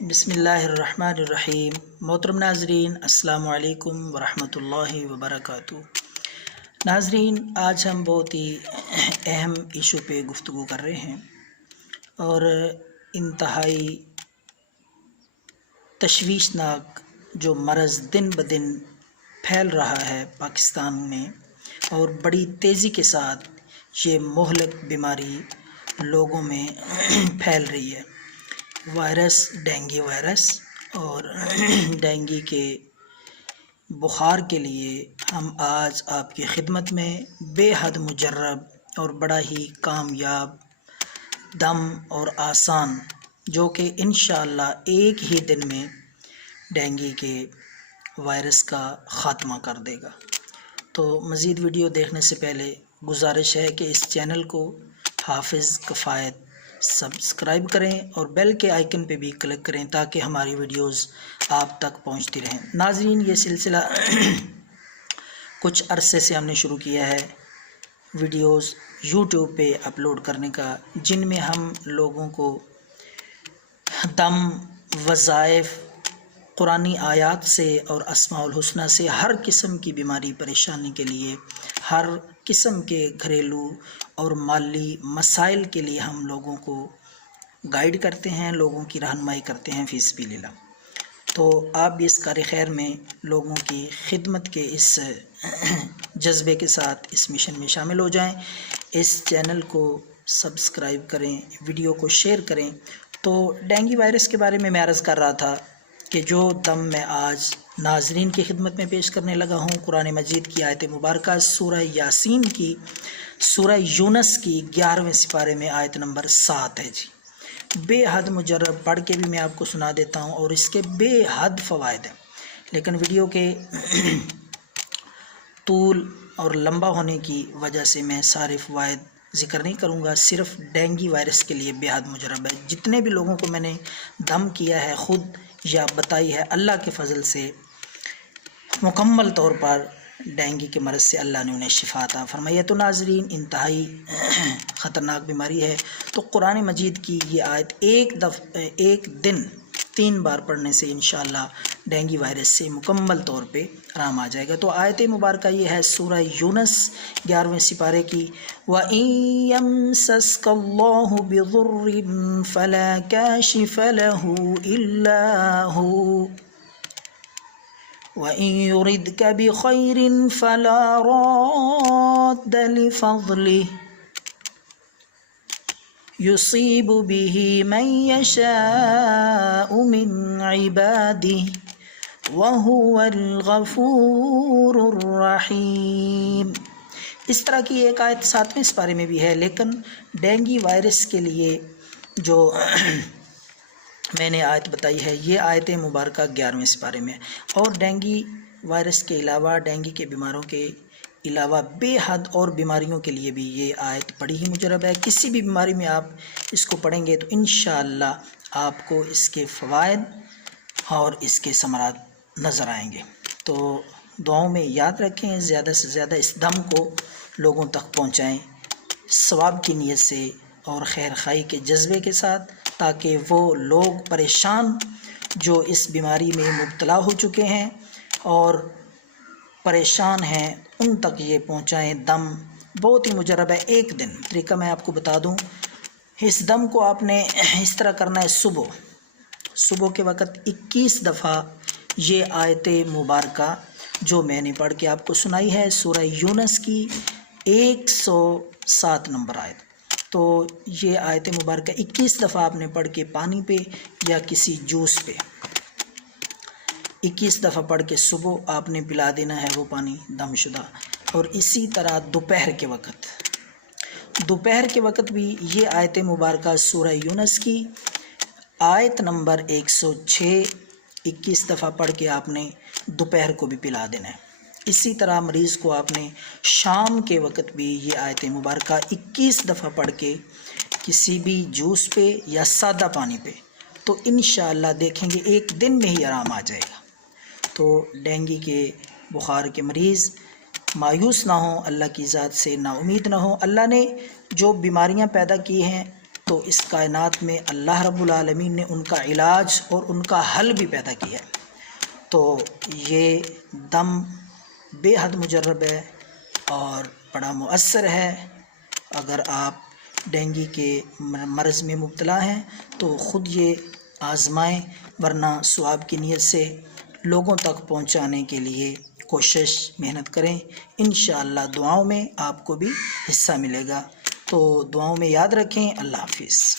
بسم اللہ الرحمن الرحیم۔ محترم ناظرین، السلام علیکم ورحمۃ اللہ وبرکاتہ۔ ناظرین، آج ہم بہت ہی اہم ایشو پہ گفتگو کر رہے ہیں اور انتہائی تشویشناک جو مرض دن بدن پھیل رہا ہے پاکستان میں اور بڑی تیزی کے ساتھ یہ مہلک بیماری لوگوں میں پھیل رہی ہے، وائرس ڈینگی وائرس۔ اور ڈینگی کے بخار کے لیے ہم آج آپ کی خدمت میں بے حد مجرب اور بڑا ہی کامیاب دم اور آسان، جو کہ انشاءاللہ ایک ہی دن میں ڈینگی کے وائرس کا خاتمہ کر دے گا۔ تو مزید ویڈیو دیکھنے سے پہلے گزارش ہے کہ اس چینل کو حافظ کفایت سبسکرائب کریں اور بیل کے آئیکن پہ بھی کلک کریں تاکہ ہماری ویڈیوز آپ تک پہنچتی رہیں۔ ناظرین، یہ سلسلہ کچھ عرصے سے ہم نے شروع کیا ہے ویڈیوز یوٹیوب پہ اپلوڈ کرنے کا، جن میں ہم لوگوں کو دم، وظائف، قرآنی آیات سے اور اسماء الحسنہ سے ہر قسم کی بیماری پریشانی کے لیے، ہر قسم کے گھریلو اور مالی مسائل کے لیے ہم لوگوں کو گائیڈ کرتے ہیں، لوگوں کی رہنمائی کرتے ہیں فی سبیل اللہ۔ تو آپ بھی اس کار خیر میں لوگوں کی خدمت کے اس جذبے کے ساتھ اس مشن میں شامل ہو جائیں، اس چینل کو سبسکرائب کریں، ویڈیو کو شیئر کریں۔ تو ڈینگی وائرس کے بارے میں عرض کر رہا تھا کہ جو دم میں آج ناظرین کی خدمت میں پیش کرنے لگا ہوں، قرآن مجید کی آیت مبارکہ سورہ یاسین کی سورہ یونس کی 11ویں سپارے میں آیت نمبر 7 ہے جی۔ بے حد مجرب، پڑھ کے بھی میں آپ کو سنا دیتا ہوں، اور اس کے بے حد فوائد ہیں، لیکن ویڈیو کے طول اور لمبا ہونے کی وجہ سے میں سارے فوائد ذکر نہیں کروں گا، صرف ڈینگی وائرس کے لیے بے حد مجرب ہے۔ جتنے بھی لوگوں کو میں نے دم کیا ہے خود یا بتائی ہے، اللہ کے فضل سے مکمل طور پر ڈینگی کے مرض سے اللہ نے انہیں شفا عطا فرمائی ہے۔ تو ناظرین، انتہائی خطرناک بیماری ہے، تو قرآن مجید کی یہ آیت ایک دن 3 بار پڑھنے سے انشاءاللہ ڈینگی وائرس سے مکمل طور پہ آرام آ جائے گا۔ تو آیت مبارکہ یہ ہے سورہ یونس 11ویں سپارے کی، وَإِن يَمْسَسْكَ اللَّهُ بِضُرٍّ فَلَا كَاشِفَ لَهُ إِلَّا هُوَ وَإِن يُرِدْكَ بِخَيْرٍ فَلَا رَادَّ لِفَضْلِهِ يُصِيبُ بِهِ مَن يَشَاءُ مِنْ عِبَادِهِ وَهُوَ الْغَفُورُ الرَّحِيمُ۔ اس طرح کی ایک آیت 7ویں سپارے میں بھی ہے، لیکن ڈینگی وائرس کے لیے جو میں نے آیت بتائی ہے، یہ آیت مبارکہ 11ویں سپارے میں، اور ڈینگی وائرس کے علاوہ، ڈینگی کے بیماروں کے علاوہ بے حد اور بیماریوں کے لیے بھی یہ آیت بڑی ہی مجرب ہے۔ کسی بھی بیماری میں آپ اس کو پڑھیں گے تو انشاءاللہ آپ کو اس کے فوائد اور اس کے ثمرات نظر آئیں گے۔ تو دعاؤں میں یاد رکھیں، زیادہ سے زیادہ اس دم کو لوگوں تک پہنچائیں ثواب کی نیت سے اور خیر خواہی کے جذبے کے ساتھ، تاکہ وہ لوگ پریشان جو اس بیماری میں مبتلا ہو چکے ہیں اور پریشان ہیں، ان تک یہ پہنچائیں۔ دم بہت ہی مجرب ہے، ایک دن طریقہ میں آپ کو بتا دوں۔ اس دم کو آپ نے اس طرح کرنا ہے، صبح کے وقت 21 دفعہ یہ آیت مبارکہ جو میں نے پڑھ کے آپ کو سنائی ہے، سورہ یونس کی 107 نمبر آیت، تو یہ آیت مبارکہ 21 دفعہ آپ نے پڑھ کے پانی پہ یا کسی جوس پہ 21 دفعہ پڑھ کے صبح آپ نے پلا دینا ہے وہ پانی دم شدہ۔ اور اسی طرح دوپہر کے وقت بھی یہ آیت مبارکہ سورہ یونس کی آیت نمبر 106 21 دفعہ پڑھ کے آپ نے دوپہر کو بھی پلا دینا ہے۔ اسی طرح مریض کو آپ نے شام کے وقت بھی یہ آیت مبارکہ 21 دفعہ پڑھ کے کسی بھی جوس پہ یا سادہ پانی پہ، تو انشاءاللہ دیکھیں گے ایک دن میں ہی آرام آ جائے گا۔ تو ڈینگی کے بخار کے مریض مایوس نہ ہوں، اللہ کی ذات سے نا امید نہ ہوں۔ اللہ نے جو بیماریاں پیدا کی ہیں تو اس کائنات میں اللہ رب العالمین نے ان کا علاج اور ان کا حل بھی پیدا کیا ہے۔ تو یہ دم بے حد مجرب ہے اور بڑا مؤثر ہے۔ اگر آپ ڈینگی کے مرض میں مبتلا ہیں تو خود یہ آزمائیں، ورنہ ثواب کی نیت سے لوگوں تک پہنچانے کے لیے کوشش محنت کریں۔ انشاءاللہ دعاؤں میں آپ کو بھی حصہ ملے گا۔ تو دعاؤں میں یاد رکھیں۔ اللہ حافظ۔